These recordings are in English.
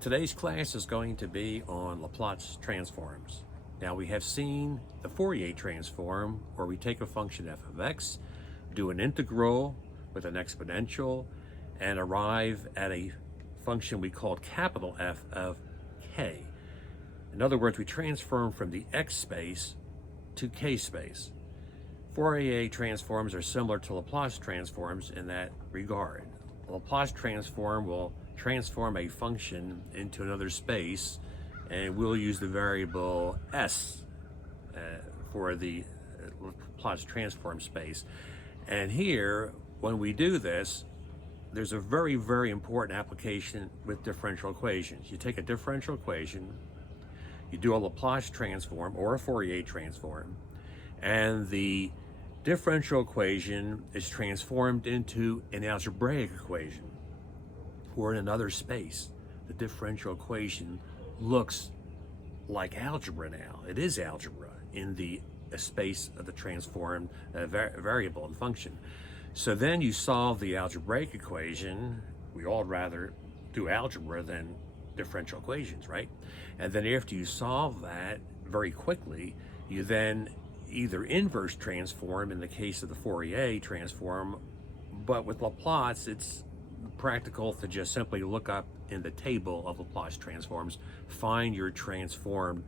Today's class is going to be on Laplace transforms. Now we have seen the Fourier transform where we take a function f of x, do an integral with an exponential, and arrive at a function we called capital F of k. In other words, we transform from the x space to k space. Fourier transforms are similar to Laplace transforms in that regard. A Laplace transform will transform a function into another space, and we'll use the variable s for the Laplace transform space. And here, when we do this, there's a very, very important application with differential equations. You take a differential equation, you do a Laplace transform or a Fourier transform, and the differential equation is transformed into an algebraic equation or in another space. The differential equation looks like algebra now. It is algebra in the space of the transformed variable and function. So then you solve the algebraic equation. We all rather do algebra than differential equations, right? And then after you solve that very quickly, you then either inverse transform in the case of the Fourier transform, but with Laplace, it's practical to just simply look up in the table of Laplace transforms, find your transform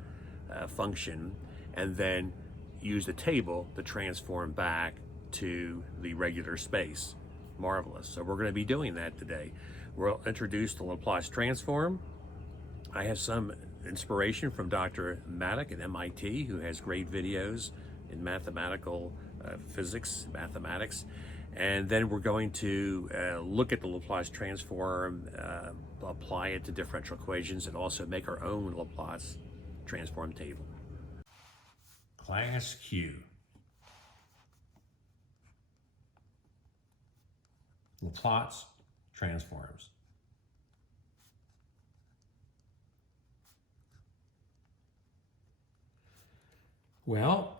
function, and then use the table to transform back to the regular space. Marvelous. So we're going to be doing that today. We'll introduce the Laplace transform. I have some inspiration from Dr. Maddock at MIT, who has great videos in mathematical physics, mathematics. And then we're going to look at the Laplace transform, apply it to differential equations, and also make our own Laplace transform table. Class Q. Laplace transforms. Well,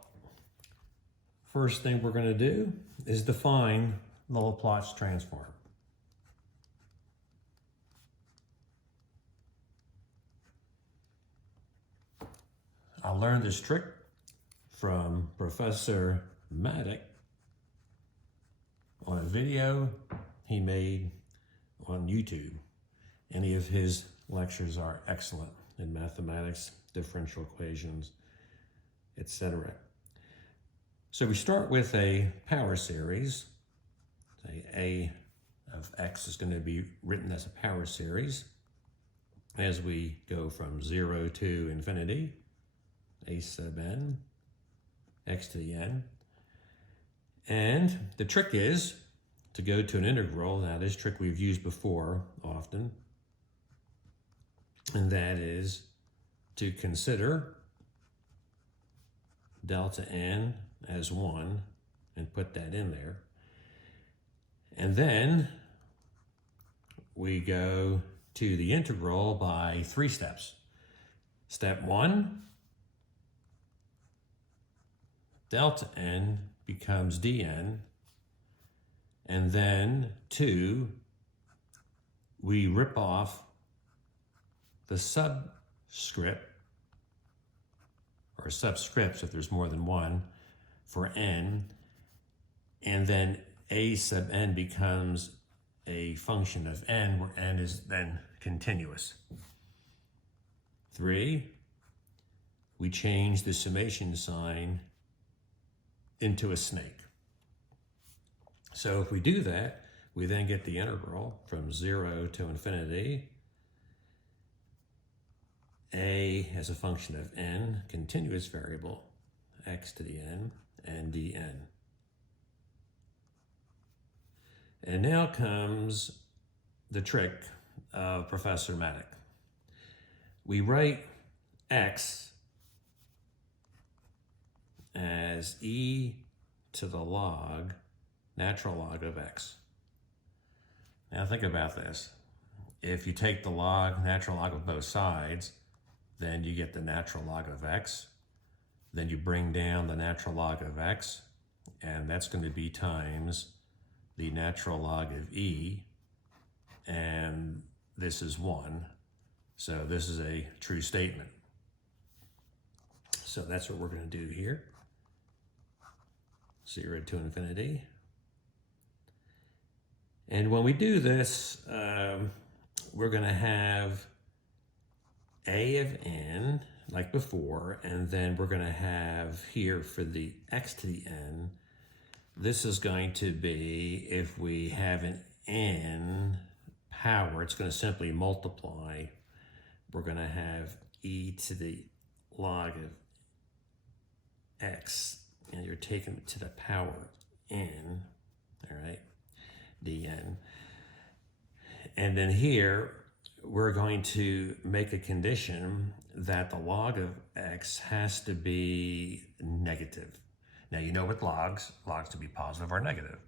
first thing we're going to do is define the Laplace transform. I learned this trick from Professor Maddock on a video he made on YouTube. Any of his lectures are excellent in mathematics, differential equations, etc. So we start with a power series. Say A of x is going to be written as a power series as we go from 0 to infinity, a sub n, x to the n. And the trick is to go to an integral. Now this trick we've used before often, and that is to consider delta n as 1 and put that in there. And then we go to the integral by 3 steps. Step 1, delta n becomes dn, and then 2, we rip off the subscript, or subscripts if there's more than one, for n, and then a sub n becomes a function of n, where n is then continuous. 3, we change the summation sign into a snake. So if we do that, we then get the integral from 0 to infinity, a as a function of n, continuous variable, x to the n, and dn. And now comes the trick of Professor Maddock. We write x as e to the log, natural log of x. Now think about this. If you take the log, natural log of both sides, then you get the natural log of x. Then you bring down the natural log of x, and that's going to be times the natural log of e, and this is 1. So this is a true statement. So that's what we're going to do here. 0 to infinity. And when we do this, we're going to have a of n, like before, and then we're going to have here for the x to the n, this is going to be, if we have an n power, it's going to simply multiply. We're going to have e to the log of x, and you're taking it to the power n, all right, dn. And then here, we're going to make a condition that the log of x has to be negative. Now, you know with logs to be positive or negative.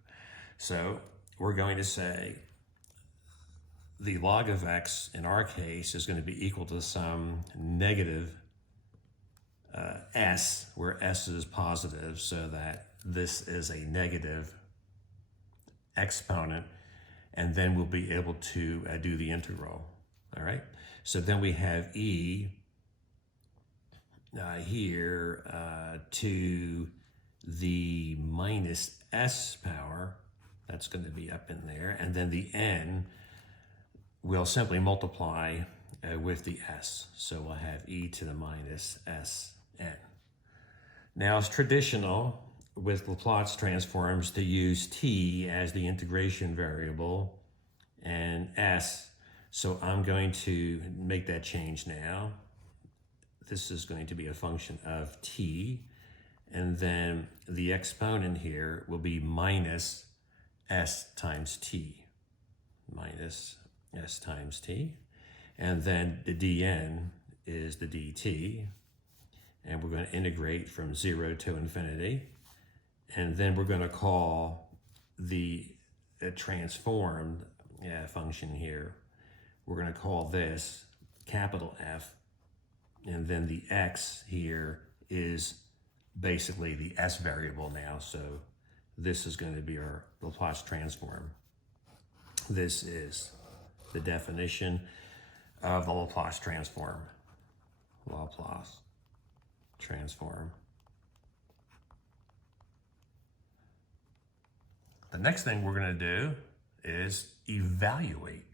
So we're going to say the log of x, in our case, is going to be equal to some negative s, where s is positive, so that this is a negative exponent, and then we'll be able to do the integral. All right, so then we have e here to the minus s power. That's going to be up in there, and then the n will simply multiply with the s. So we'll have e to the minus sn. Now, it's traditional with Laplace transforms to use t as the integration variable and s. So I'm going to make that change now. This is going to be a function of t, and then the exponent here will be minus s times t, minus s times t. And then the dn is the dt, and we're going to integrate from 0 to infinity. And then we're going to call the transformed function here, we're going to call this capital F, and then the x here is basically the s variable now. So this is going to be our Laplace transform. This is the definition of the Laplace transform. Laplace transform. The next thing we're going to do is evaluate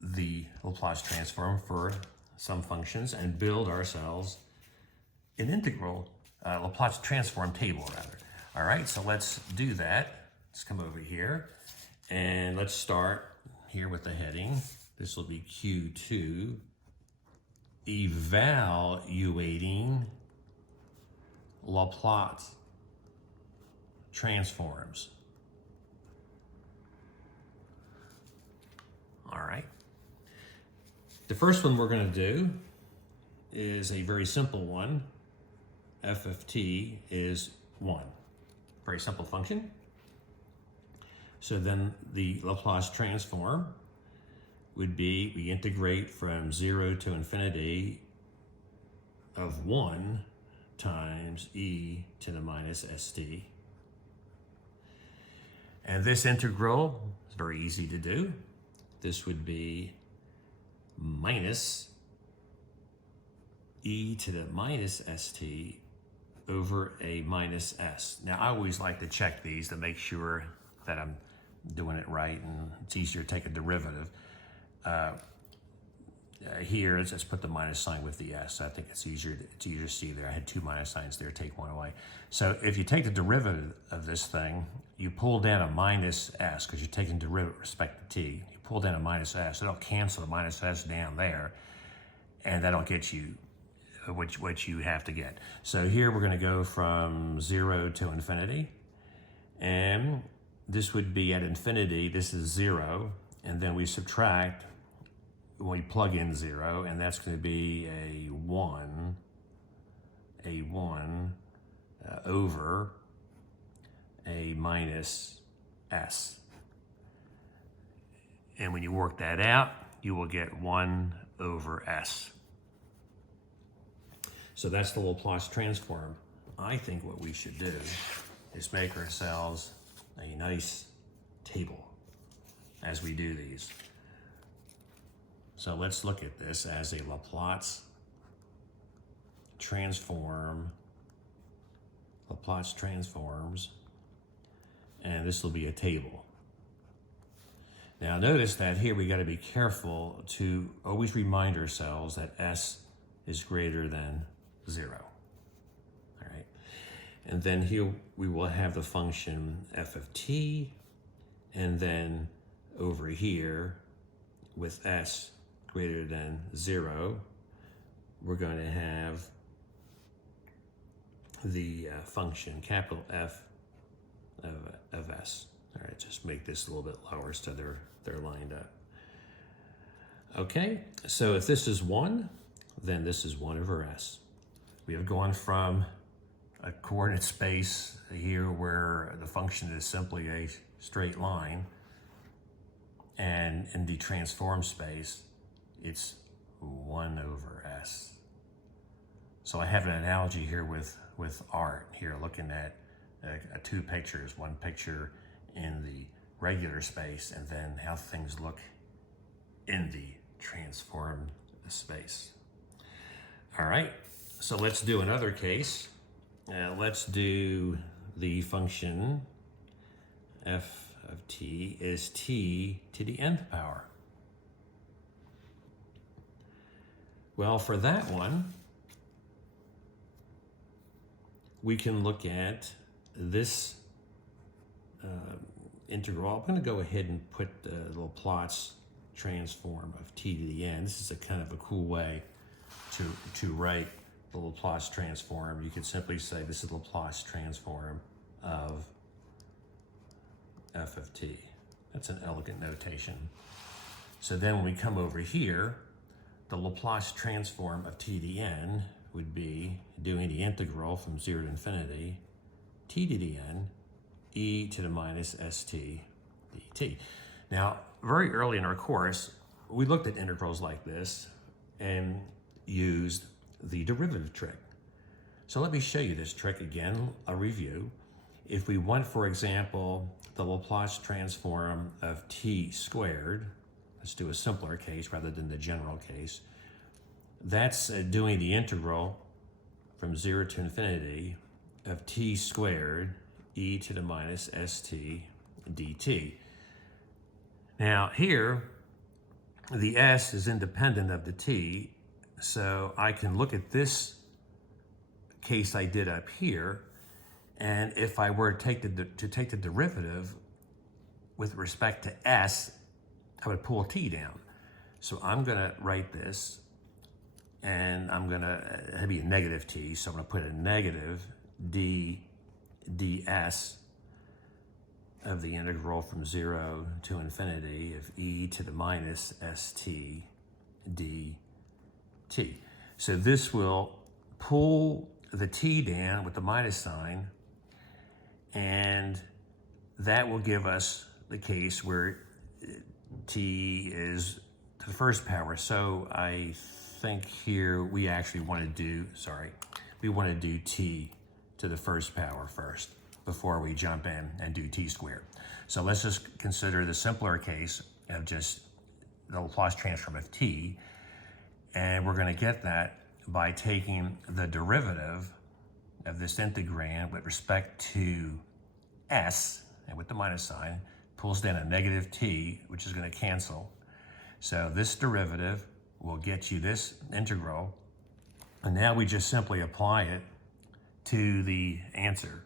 the Laplace transform for some functions and build ourselves an integral Laplace transform table, rather. All right, so let's do that. Let's come over here and let's start here with the heading. This will be Q2, evaluating Laplace transforms. All right. The first one we're going to do is a very simple one. F of t is 1. Very simple function. So then the Laplace transform would be, we integrate from 0 to infinity of 1 times e to the minus st. And this integral is very easy to do. This would be minus e to the minus st over a minus s. Now, I always like to check these to make sure that I'm doing it right, and it's easier to take a derivative. Here, let's put the minus sign with the s. I think it's easier to see there. I had 2 minus signs there, take one away. So if you take the derivative of this thing, you pull down a minus s, because you're taking derivative with respect to t. You pull down a minus s, it'll cancel the minus s down there, and that'll get you what you have to get. So here we're going to go from 0 to infinity, and this would be at infinity, this is 0, and then we subtract when we plug in 0, and that's going to be a 1 over a minus s. And when you work that out, you will get 1 over s. So that's the Laplace transform. I think what we should do is make ourselves a nice table as we do these. So let's look at this as a Laplace transforms, and this will be a table. Now notice that here we got to be careful to always remind ourselves that s is greater than 0. All right, and then here we will have the function f of t, and then over here with s greater than 0, we're going to have the function capital F of s. All right, just make this a little bit lower so they're lined up. Okay, so if this is 1, then this is 1 over s. We have gone from a coordinate space here where the function is simply a straight line, and in the transform space, it's 1 over s. So I have an analogy here with art here, looking at two pictures, one picture in the regular space and then how things look in the transformed space. All right, so let's do another case. Let's do the function f of t is t to the nth power. Well, for that one, we can look at this integral. I'm going to go ahead and put the Laplace transform of t to the n. This is a kind of a cool way to write the Laplace transform. You could simply say this is the Laplace transform of f of t. That's an elegant notation. So then when we come over here, the Laplace transform of t to the n would be doing the integral from 0 to infinity, t to the n, e to the minus st dt. Now, very early in our course, we looked at integrals like this and used the derivative trick. So let me show you this trick again, a review. If we want, for example, the Laplace transform of t squared, let's do a simpler case rather than the general case. That's doing the integral from 0 to infinity of t squared e to the minus st dt. Now here, the s is independent of the t, so I can look at this case I did up here, and if I were to take the derivative with respect to s, I would pull t down. So I'm going to write this, and I'm going to have be a negative t, so I'm going to put a negative d ds of the integral from 0 to infinity of e to the minus st dt. So this will pull the t down with the minus sign, and that will give us the case where t is to the first power. So I think here we actually want to do, we want to do t to the first power first before we jump in and do t squared. So let's just consider the simpler case of just the Laplace transform of t, and we're going to get that by taking the derivative of this integrand with respect to s, and with the minus sign, pulls down a negative t, which is going to cancel. So this derivative will get you this integral, and now we just simply apply it to the answer,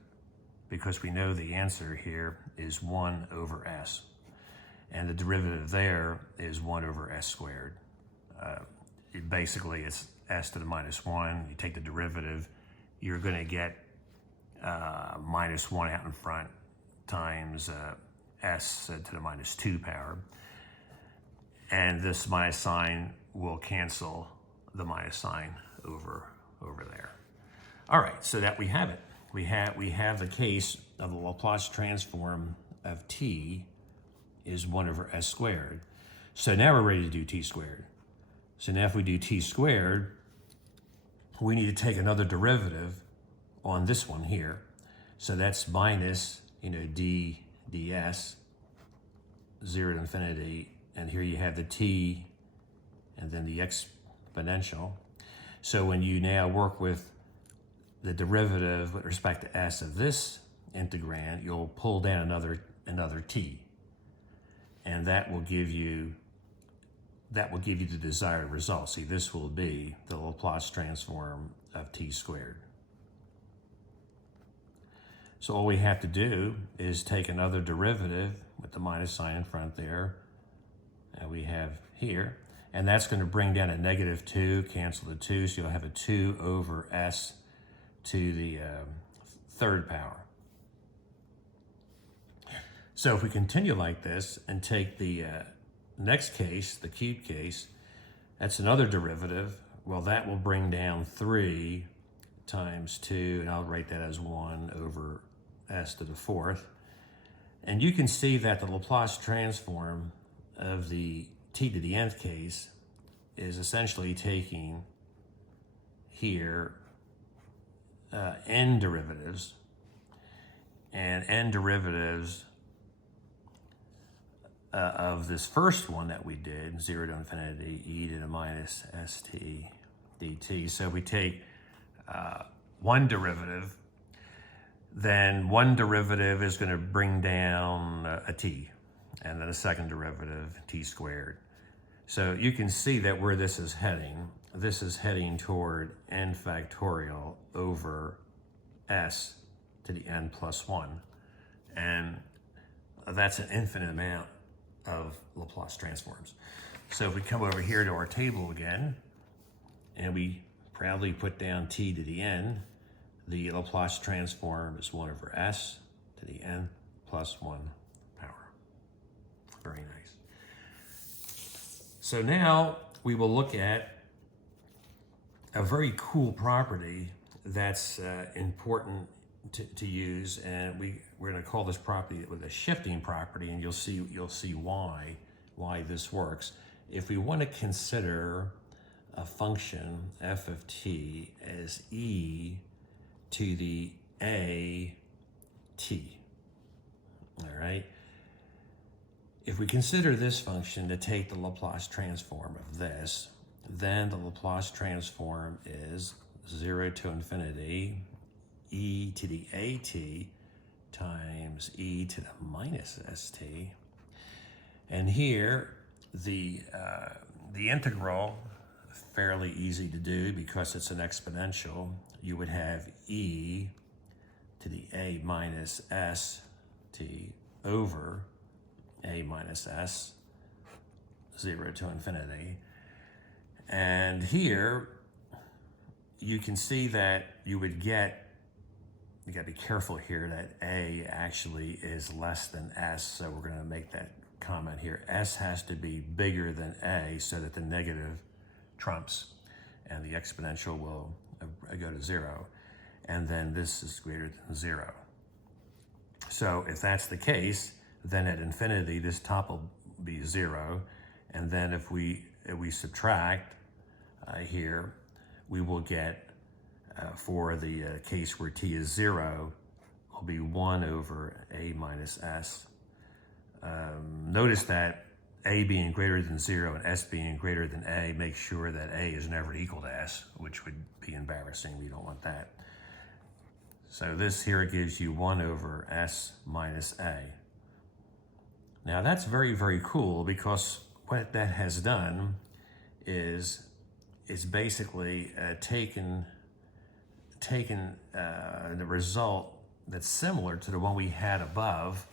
because we know the answer here is 1 over s, and the derivative there is 1 over s squared. Basically, it's s to the minus 1. You take the derivative, you're going to get minus 1 out in front times s to the minus 2 power. And this minus sign will cancel the minus sign over there. All right, so that we have it. We have the case of the Laplace transform of t is 1 over s squared. So now we're ready to do t squared. So now if we do t squared, we need to take another derivative on this one here. So that's minus, d ds, 0 to infinity, and here you have the t and then the exponential. So when you now work with the derivative with respect to s of this integrand, you'll pull down another t, and that will give you the desired result. See, this will be the Laplace transform of t squared. So all we have to do is take another derivative with the minus sign in front there, and we have here, and that's going to bring down a negative 2, cancel the 2, so you'll have a 2 over s to the third power. So if we continue like this and take the next case, the cube case, that's another derivative. Well, that will bring down 3 times 2, and I'll write that as 1 over s to the fourth. And you can see that the Laplace transform of the t to the nth case is essentially taking here n derivatives, and n derivatives of this first one that we did, 0 to infinity, e to the minus st dt. So we take one derivative, then one derivative is going to bring down a t, and then a second derivative, t squared. So you can see that where this is heading toward n factorial over s to the n plus 1. And that's an infinite amount of Laplace transforms. So if we come over here to our table again, and we proudly put down t to the n, the Laplace transform is 1 over s to the n plus 1 power. Very nice. So now we will look at a very cool property that's important to use, and we're going to call this property with a shifting property, and you'll see why this works. If we want to consider a function f of t as e to the a t, all right? If we consider this function to take the Laplace transform of this, then the Laplace transform is 0 to infinity e to the at times e to the minus st. And here, the integral, fairly easy to do because it's an exponential. You would have e to the a minus st over a minus s, 0 to infinity. And here, you can see that you gotta be careful here that a actually is less than s, so we're gonna make that comment here. S has to be bigger than a so that the negative trumps, and the exponential will go to 0. And then this is greater than 0. So if that's the case, then at infinity, this top will be 0. And then if we subtract here, we will get, for the case where t is 0, will be 1 over a minus s. Notice that a being greater than 0 and s being greater than a, make sure that a is never equal to s, which would be embarrassing. We don't want that. So this here gives you 1 over s minus a. Now that's very, very cool, because what that has done is it's basically taken the result that's similar to the one we had above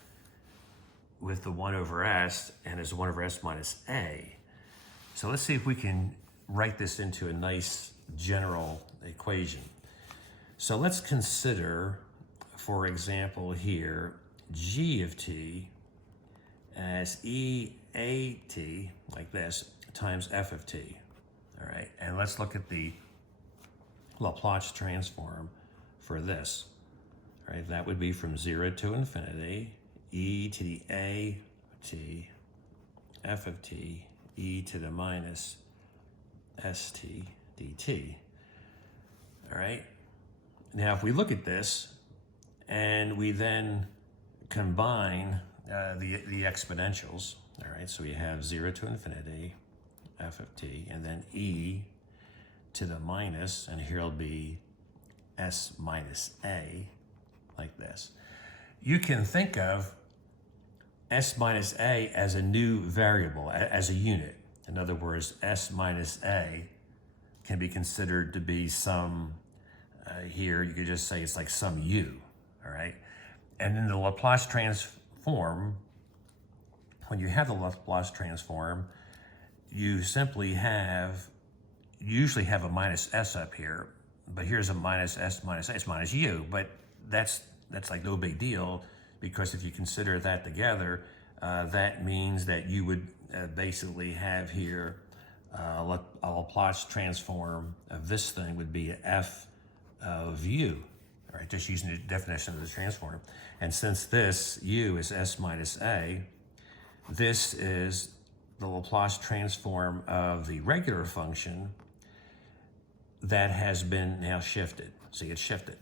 with the 1 over s, and it's 1 over s minus a. So let's see if we can write this into a nice general equation. So let's consider, for example here, g of t as e a t, like this, times f of t. All right, and let's look at the Laplace transform for this. All right, that would be from 0 to infinity, e to the a t, f of t, e to the minus st dt. All right, now if we look at this and we then combine the exponentials, all right, so we have 0 to infinity f of t, and then e to the minus, and here will be s minus a, like this. You can think of s minus a as a new variable, as a unit. In other words, s minus a can be considered to be some, here you could just say it's like some u, all right? And in the Laplace transform, when you have the Laplace transform, you simply usually have a minus s up here, but here's a minus s minus a, it's minus u, but that's like no big deal, because if you consider that together, that means that you would basically have here a Laplace transform of this thing would be f of u, all right, just using the definition of the transform. And since this u is s minus a, this is the Laplace transform of the regular function that has been now shifted. See, it's shifted.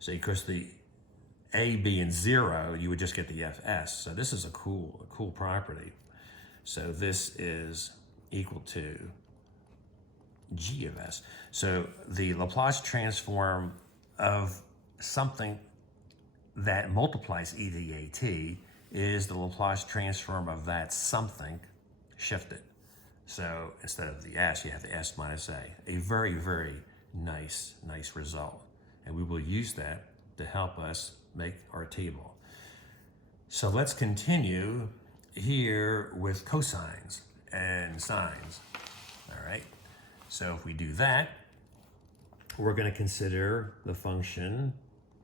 See, because the a being 0, you would just get the fs. So this is a cool property. So this is equal to g of s. So the Laplace transform of something that multiplies e to the at is the Laplace transform of that something shifted. So instead of the s, you have the s minus a. A very, very nice result. And we will use that to help us make our table. So let's continue here with cosines and sines. All right. So if we do that, we're going to consider the function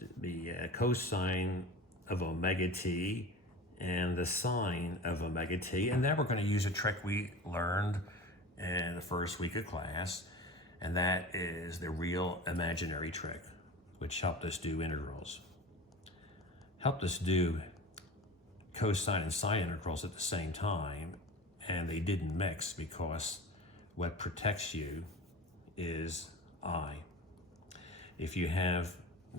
to be a cosine of omega t and the sine of omega t. And then we're going to use a trick we learned in the first week of class, and that is the real imaginary trick, which helped us do integrals. Helped us do cosine and sine integrals at the same time, and they didn't mix because what protects you is I. If you have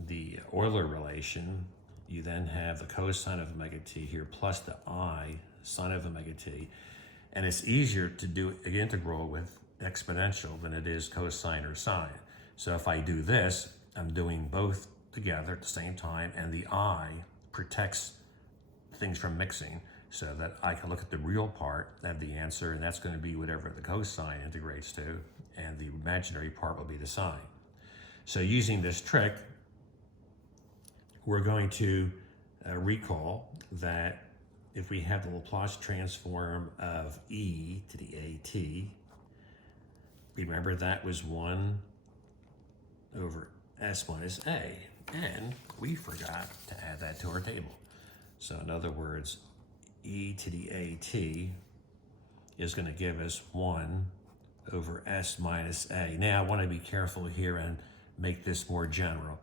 the Euler relation, you then have the cosine of omega t here plus the I sine of omega t, and it's easier to do an integral with exponential than it is cosine or sine. So if I do this, I'm doing both together at the same time, and the I protects things from mixing so that I can look at the real part of the answer, and that's going to be whatever the cosine integrates to, and the imaginary part will be the sine. So using this trick, we're going to recall that if we have the Laplace transform of e to the at, remember that was 1 over s minus a, and we forgot to add that to our table. So in other words, e to the at is going to give us 1 over s minus a. Now I want to be careful here and make this more general.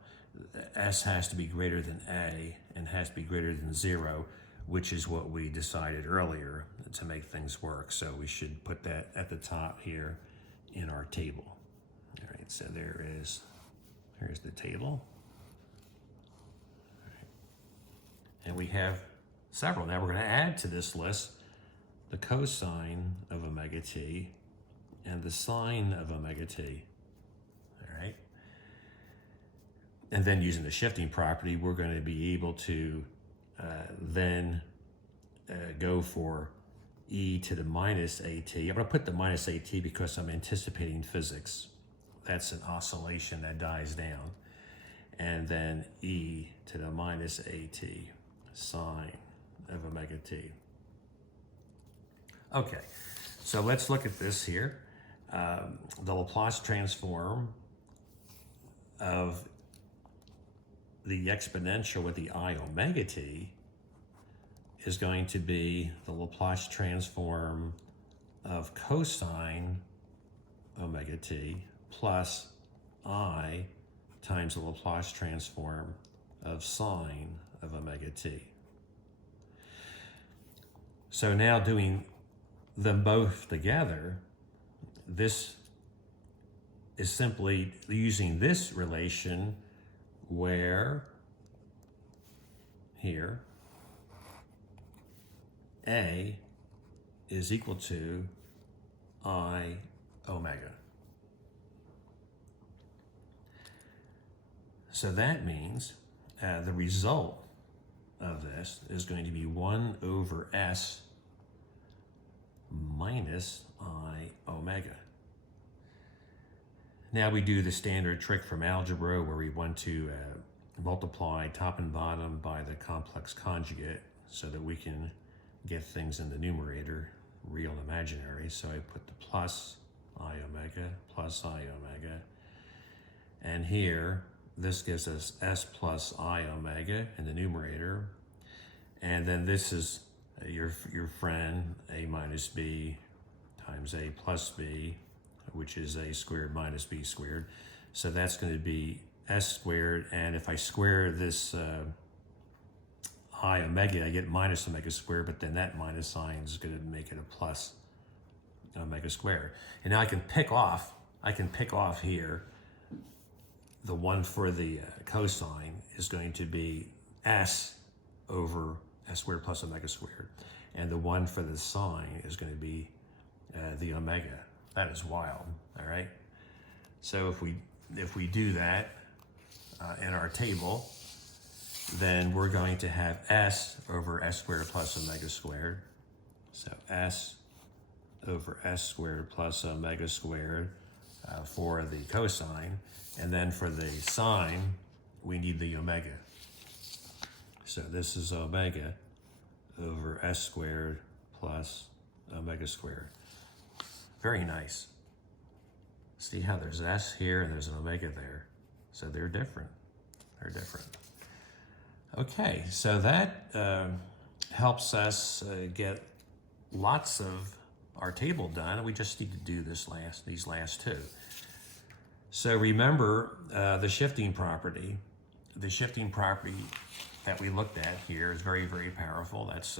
S has to be greater than a and has to be greater than 0, which is what we decided earlier to make things work. So we should put that at the top here in our table. All right, so here's the table. All right. And we have several. Now we're going to add to this list the cosine of omega t and the sine of omega t. All right. And then using the shifting property, we're going to be able to then go for e to the minus at. I'm going to put the minus at because I'm anticipating physics. That's an oscillation that dies down. And then e to the minus at sine of omega t. Okay, so let's look at this here. The Laplace transform of the exponential with the I omega t is going to be the Laplace transform of cosine omega t plus I times the Laplace transform of sine of omega t. So now doing them both together, this is simply using this relation where here A is equal to I omega. So that means the result of this is going to be 1 over s minus I omega. Now we do the standard trick from algebra where we want to multiply top and bottom by the complex conjugate so that we can get things in the numerator, real and imaginary. So I put the plus I omega, and here this gives us s plus I omega in the numerator, and then this is your friend a minus b times a plus b, which is a squared minus b squared. So that's going to be s squared, and if I square this I omega, I get minus omega squared, but then that minus sign is going to make it a plus omega squared. And now I can pick off here the one for the cosine is going to be s over s squared plus omega squared, and the one for the sine is going to be the omega. That is wild. All right. So if we do that in our table, then we're going to have s over s squared plus omega squared. So s over s squared plus omega squared for the cosine, and then for the sine, we need the omega. So this is omega over s squared plus omega squared. Very nice. See how there's s here and there's an omega there. So they're different. They're different. Okay, so that helps us get lots of our table done. We just need to do these last two. So remember the shifting property. The shifting property that we looked at here is very, very powerful. That's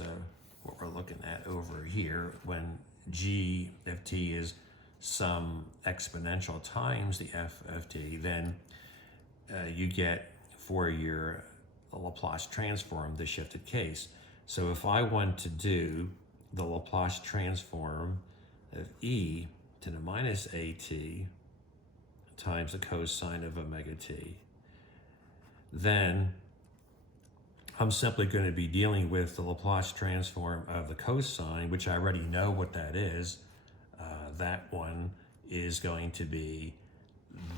what we're looking at over here. When g of t is some exponential times the f of t, then you get for your Laplace transform the shifted case. So if I want to do the Laplace transform of e to the minus at times the cosine of omega t, then I'm simply going to be dealing with the Laplace transform of the cosine, which I already know what that is. That one is going to be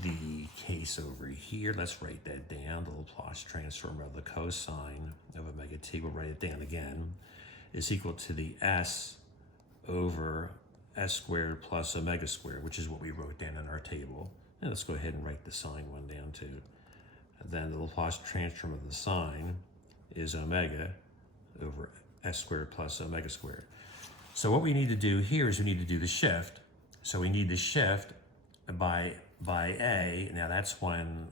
the case over here. Let's write that down. The Laplace transform of the cosine of omega t, we'll write it down again, is equal to the s over s squared plus omega squared, which is what we wrote down in our table. And let's go ahead and write the sine one down too. And then the Laplace transform of the sine is omega over s squared plus omega squared. So what we need to do here is we need to do the shift. So we need to shift by a. Now that's when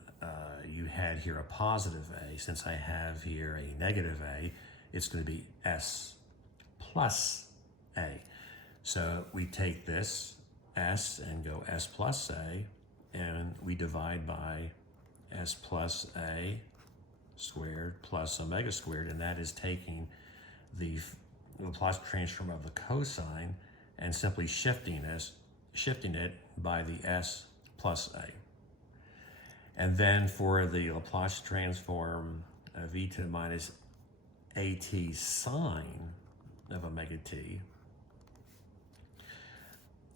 you had here a positive a. Since I have here a negative a, it's going to be s plus a. So we take this s and go s plus a, and we divide by s plus a squared plus omega squared, and that is taking the Laplace transform of the cosine and simply shifting it by the s plus a. And then for the Laplace transform of e to the minus at sine of omega t,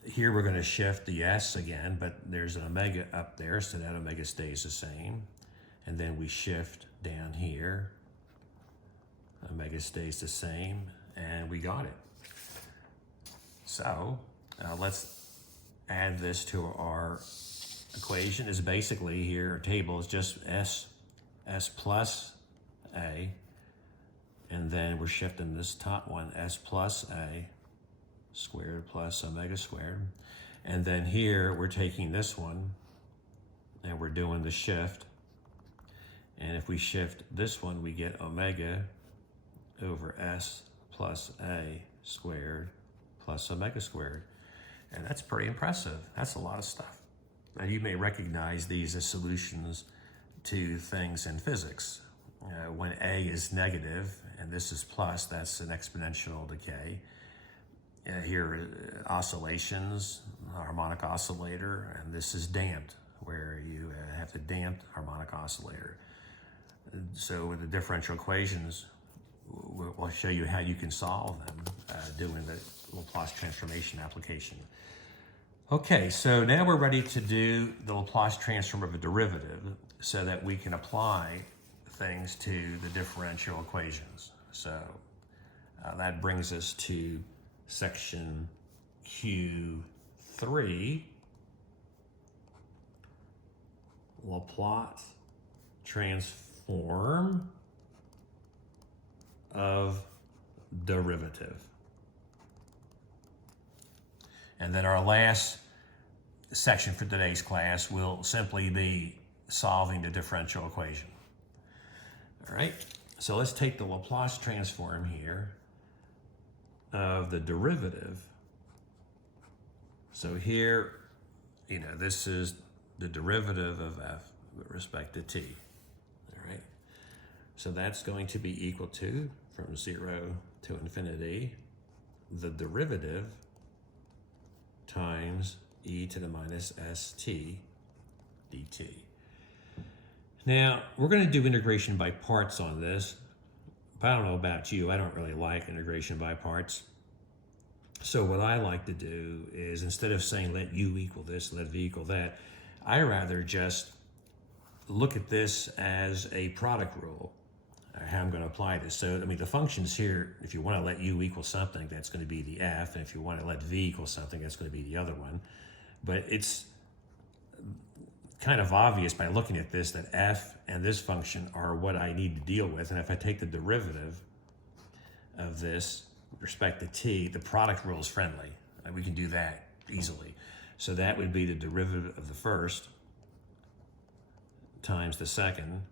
here we're going to shift the s again, but there's an omega up there, so that omega stays the same. And then we shift down here, omega stays the same, and we got it. So let's add this to our equation. Is basically here, our table is just s plus a, and then we're shifting this top one, s plus a squared plus omega squared. And then here we're taking this one and we're doing the shift. And if we shift this one, we get omega over s plus a squared plus omega squared. And that's pretty impressive. That's a lot of stuff. Now you may recognize these as solutions to things in physics. When a is negative and this is plus, that's an exponential decay. here oscillations, harmonic oscillator, and this is damped, where you have the damped harmonic oscillator. So with the differential equations, we'll show you how you can solve them doing the Laplace transformation application. Okay, so now we're ready to do the Laplace transform of a derivative so that we can apply things to the differential equations. So that brings us to section Q3, Laplace transform of derivative. And then our last section for today's class will simply be solving the differential equation. All right, so let's take the Laplace transform here of the derivative. So here, this is the derivative of f with respect to t. All right, so that's going to be equal to, from 0 to infinity, the derivative times e to the minus st dt. Now, we're going to do integration by parts on this, but I don't know about you, I don't really like integration by parts. So what I like to do is, instead of saying let u equal this, let v equal that, I rather just look at this as a product rule, how I'm going to apply this. So, the functions here, if you want to let u equal something, that's going to be the f, and if you want to let v equal something, that's going to be the other one. But it's kind of obvious by looking at this that f and this function are what I need to deal with, and if I take the derivative of this with respect to t, the product rule is friendly. We can do that easily. So that would be the derivative of the first times the second,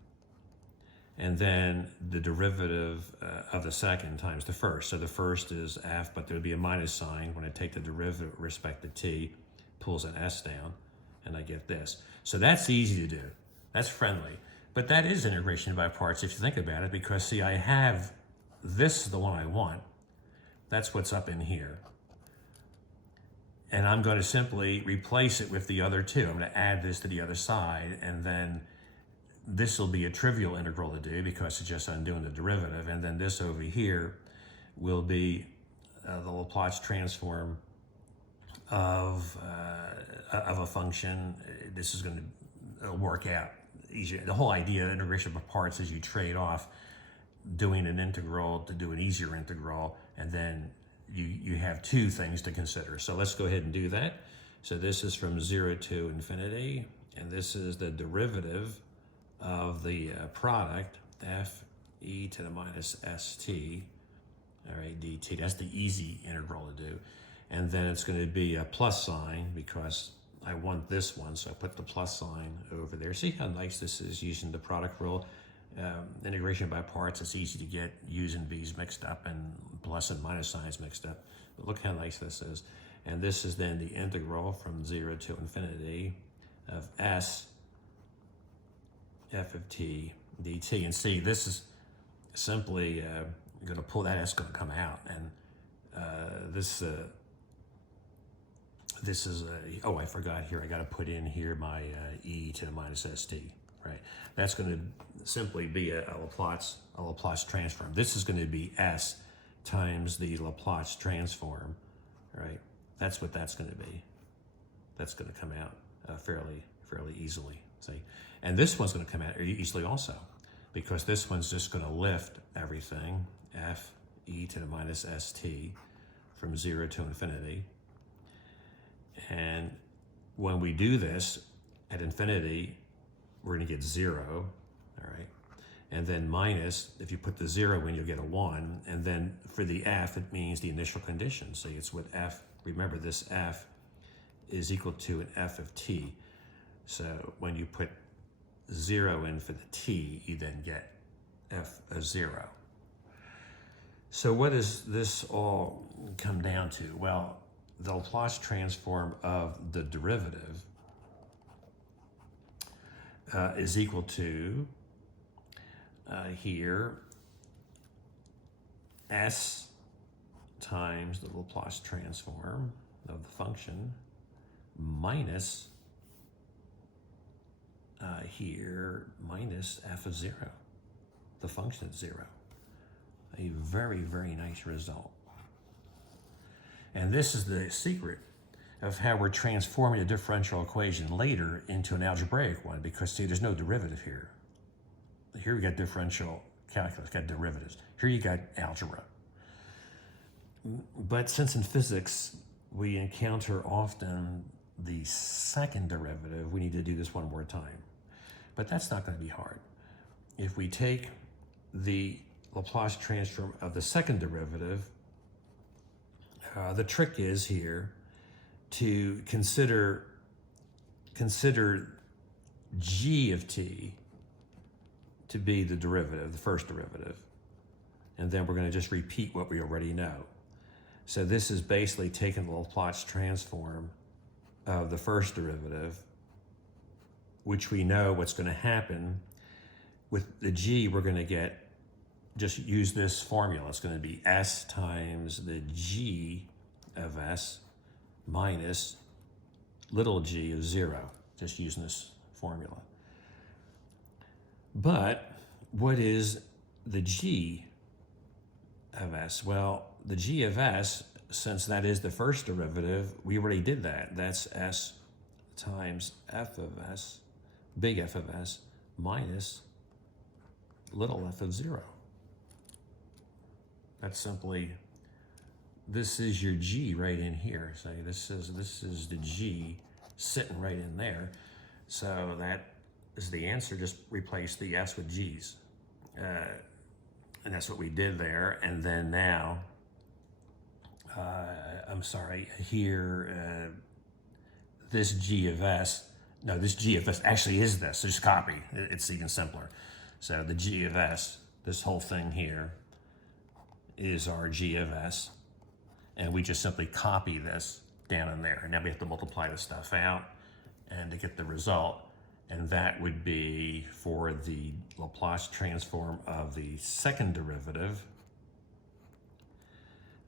and then the derivative of the second times the first. So the first is f, but there would be a minus sign when I take the derivative with respect to t, pulls an s down, and I get this. So that's easy to do. That's friendly. But that is integration by parts if you think about it, because see, I have this is the one I want. That's what's up in here. And I'm going to simply replace it with the other two. I'm going to add this to the other side, and then this will be a trivial integral to do because it's just undoing the derivative, and then this over here will be the Laplace transform of a function. This is going to work out easier. The whole idea of integration by parts is you trade off doing an integral to do an easier integral, and then you have two things to consider. So let's go ahead and do that. So this is from 0 to infinity, and this is the derivative of the product, f e to the minus st, all right, dt. That's the easy integral to do. And then it's going to be a plus sign because I want this one, so I put the plus sign over there. See how nice this is using the product rule? Integration by parts, it's easy to get u's and v's mixed up and plus and minus signs mixed up. But look how nice this is. And this is then the integral from 0 to infinity of s f of t dt. And see, this is simply going to pull that s, going to come out, and this is oh, I forgot here. I got to put in here my e to the minus st. Right. That's going to simply be a Laplace transform. This is going to be s times the Laplace transform. Right. That's what that's going to be. That's going to come out fairly easily. See, and this one's going to come out easily also, because this one's just going to lift everything, f e to the minus st, from 0 to infinity. And when we do this at infinity, we're going to get 0, all right? And then minus, if you put the 0 in, you'll get a 1. And then for the f, it means the initial condition. So it's what f, remember this f is equal to an f of t. So when you put 0 in for the t, you then get f of 0. So what does this all come down to? Well, the Laplace transform of the derivative is equal to here s times the Laplace transform of the function minus here minus f of 0, the function at 0. A very, very nice result. And this is the secret of how we're transforming a differential equation later into an algebraic one, because see, there's no derivative here. Here we got differential calculus, got derivatives. Here you got algebra. But since in physics we encounter often the second derivative, we need to do this one more time. But that's not going to be hard. If we take the Laplace transform of the second derivative, the trick is here to consider g of t to be the derivative, the first derivative. And then we're going to just repeat what we already know. So this is basically taking the Laplace transform of the first derivative, which we know what's going to happen. With the g, we're going to get, just use this formula. It's going to be s times the g of s minus little g of 0, just using this formula. But what is the g of s? Well, the g of s, since that is the first derivative, we already did that. That's s times f of s, big F of s, minus little f of 0. That's simply, this is your g right in here. So this is the g sitting right in there. So that is the answer. Just replace the s with g's. And that's what we did there. And then now, I'm sorry, here, this g of s, no, this g of s actually is this. So just copy. It's even simpler. So the g of s, this whole thing here, is our g of s. And we just simply copy this down in there. And now we have to multiply this stuff out and to get the result. And that would be for the Laplace transform of the second derivative.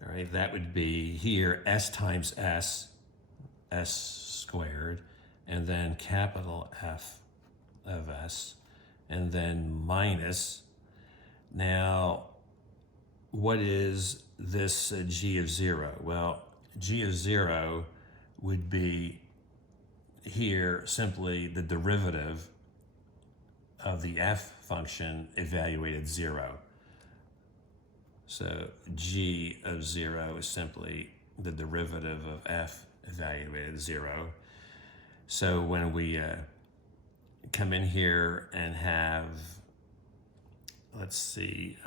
All right, that would be here s times s, s squared, and then capital F of s, and then minus. Now, what is this g of 0? Well, g of 0 would be here simply the derivative of the f function evaluated 0. So g of 0 is simply the derivative of f evaluated 0. So when we come in here and have, let's see,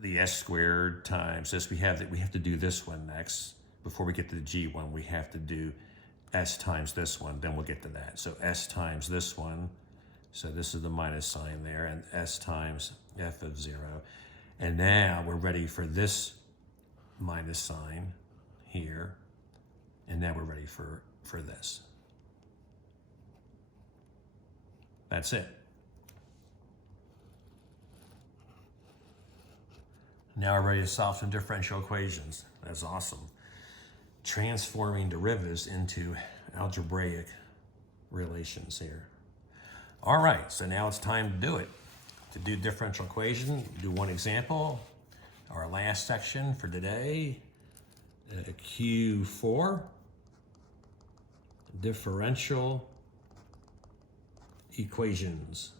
the s squared times this, we have to do this one next. Before we get to the g one, we have to do s times this one, then we'll get to that. So s times this one, so this is the minus sign there, and s times f of 0. And now we're ready for this minus sign here, and now we're ready for this. That's it. Now we're ready to solve some differential equations. That's awesome. Transforming derivatives into algebraic relations here. All right, so now it's time to do it. To do differential equation, do one example. Our last section for today, Q4, differential equations.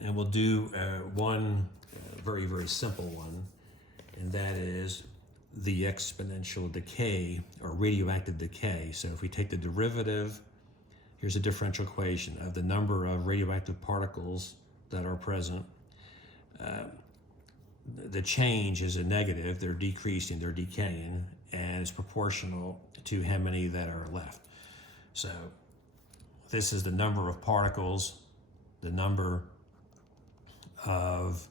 And we'll do one very, very simple one, and that is the exponential decay or radioactive decay. So if we take the derivative, here's a differential equation of the number of radioactive particles that are present. The change is a negative, they're decreasing, they're decaying, and it's proportional to how many that are left. So this is the number of particles, the number of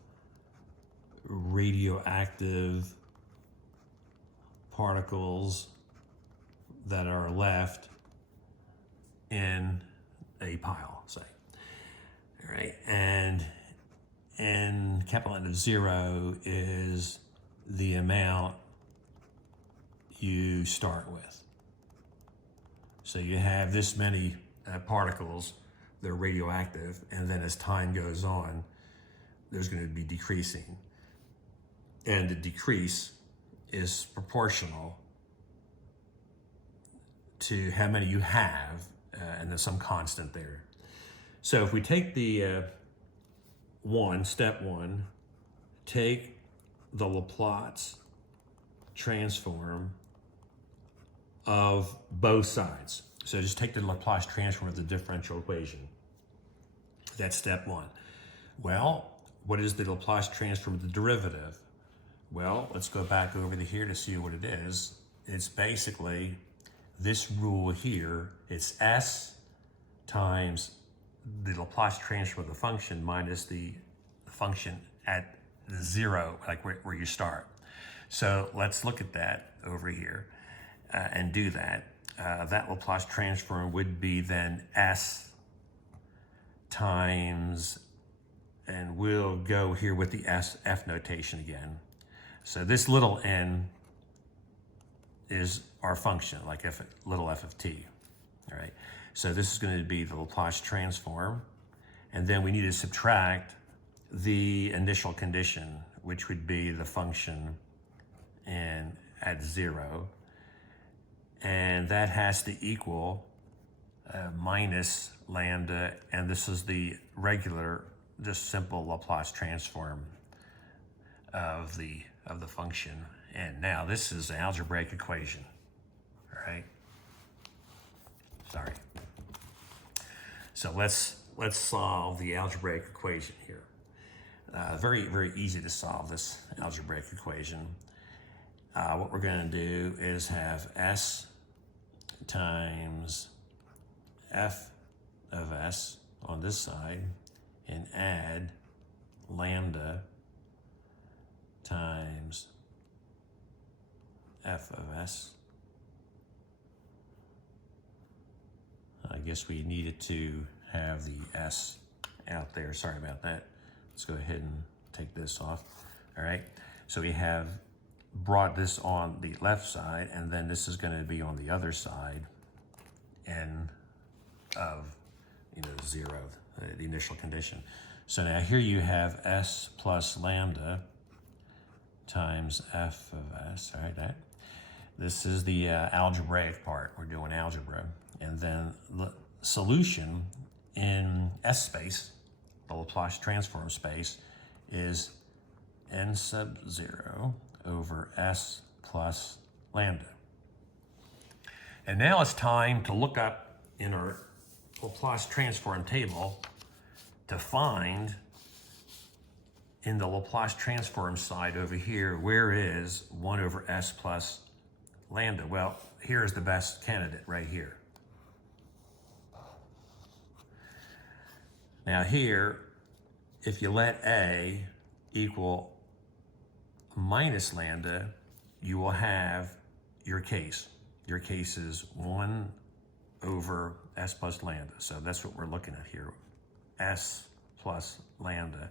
radioactive particles that are left in a pile, say. All right, and n, capital N of 0 is the amount you start with. So you have this many particles that are radioactive, and then as time goes on, there's going to be decreasing. And the decrease is proportional to how many you have, and there's some constant there. So if we take the step one, take the Laplace transform of both sides. So just take the Laplace transform of the differential equation. That's step one. Well, what is the Laplace transform of the derivative? Well, let's go back over to here to see what it is. It's basically this rule here. It's s times the Laplace transform of the function minus the function at the 0, like where you start. So let's look at that over here and do that. That Laplace transform would be then s times, and we'll go here with the f notation again. So this little n is our function, like little f of t, all right? So this is going to be the Laplace transform, and then we need to subtract the initial condition, which would be the function and at 0, and that has to equal minus lambda, and this is the regular, just simple Laplace transform of the function. And now this is the algebraic equation, all right? Sorry. So let's solve the algebraic equation here. Very, very easy to solve this algebraic equation. What we're going to do is have s times f of s on this side and add lambda times f of s. I guess we needed to have the s out there. Sorry about that. Let's go ahead and take this off. All right. So we have brought this on the left side, and then this is going to be on the other side, n of 0, the initial condition. So now here you have s plus lambda times f of s. All right. This is the algebraic part. We're doing algebra. And then the solution in S space, the Laplace transform space, is n sub 0 over s plus lambda. And now it's time to look up in our Laplace transform table to find in the Laplace transform side over here, where is 1 over s plus lambda? Well, here's the best candidate right here. Now here, if you let a equal minus lambda, you will have your case. Your case is 1 over s plus lambda. So that's what we're looking at here, s plus lambda.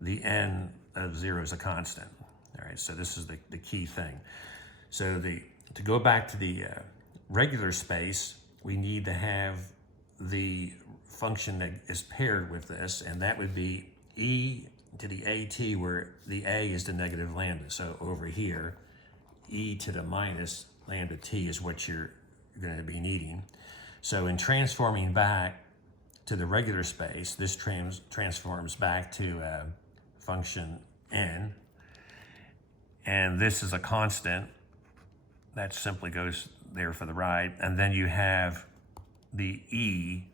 The n of 0 is a constant. All right, so this is the key thing. So to go back to the regular space, we need to have the function that is paired with this, and that would be e to the at, where the a is the negative lambda. So over here, e to the minus lambda t is what you're going to be needing. So in transforming back to the regular space, this transforms back to function n, and this is a constant that simply goes there for the ride, and then you have the e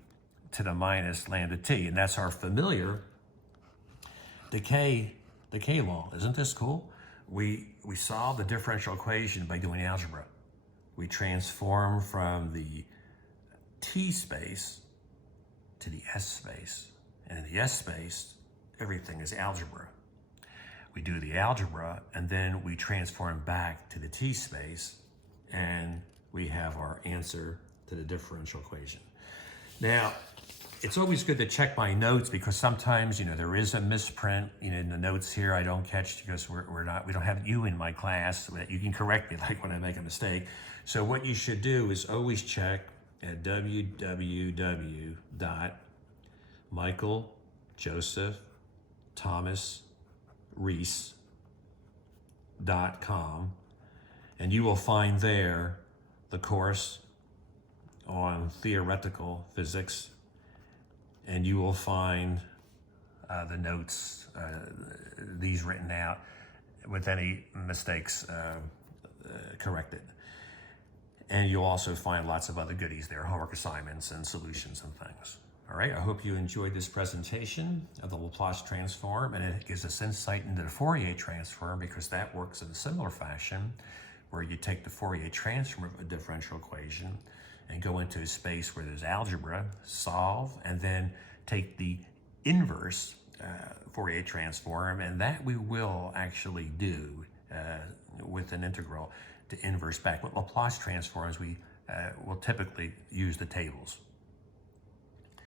to the minus lambda t, and that's our familiar decay law. Isn't this cool? We solve the differential equation by doing algebra. We transform from the t space to the s space, and in the s space, everything is algebra. We do the algebra, and then we transform back to the t space, and we have our answer to the differential equation. Now, it's always good to check my notes because sometimes, there is a misprint, in the notes here I don't catch because we don't have you in my class so that you can correct me like when I make a mistake. So what you should do is always check at www.michaeljosephThomasReese.com, and you will find there the course on theoretical physics, and you will find the notes, these written out with any mistakes corrected. And you'll also find lots of other goodies there, homework assignments and solutions and things. All right, I hope you enjoyed this presentation of the Laplace transform, and it gives us insight into the Fourier transform because that works in a similar fashion where you take the Fourier transform of a differential equation and go into a space where there's algebra, solve, and then take the inverse Fourier transform, and that we will actually do with an integral to inverse back. With Laplace transforms, we will typically use the tables.